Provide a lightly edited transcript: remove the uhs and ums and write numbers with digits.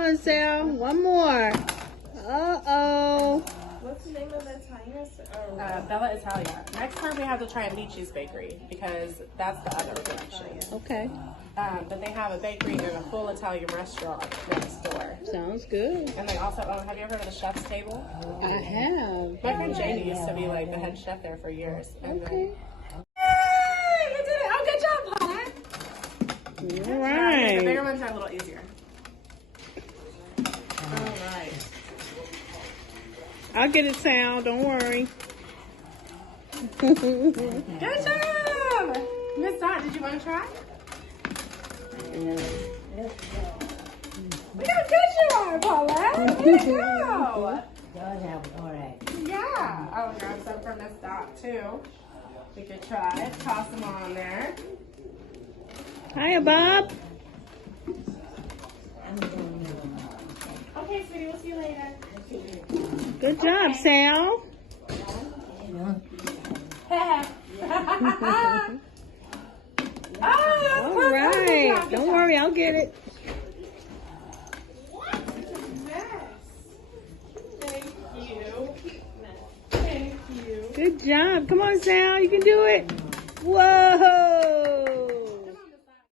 on, Sal. One more. Uh-oh. What's the name of the Italian? Bella Italia. Next time we have to try Alici's Bakery because that's the other collection. Okay. But they have a bakery and a full Italian restaurant next door. Sounds good. And they also own, have you ever heard of the Chef's Table? I have. My friend Jamie used to be like the head chef there for years. And Okay. Hey, you did it! Oh, good job, Paula! All The bigger right. ones are a little easier. All right. I'll get it, Sal. Don't worry. Good job! Miss Dot, did you want to try? We got a good job, Paula. Way to go! Yeah. I'll grab some for Miss Dot, too. We could try it. Toss them on there. Hiya, Bob. Okay, sweetie, we'll see you later. Good job, Sal. All right. Don't worry, I'll get it. Thank you. Thank you. Good job. Come on, Sal. You can do it. Whoa.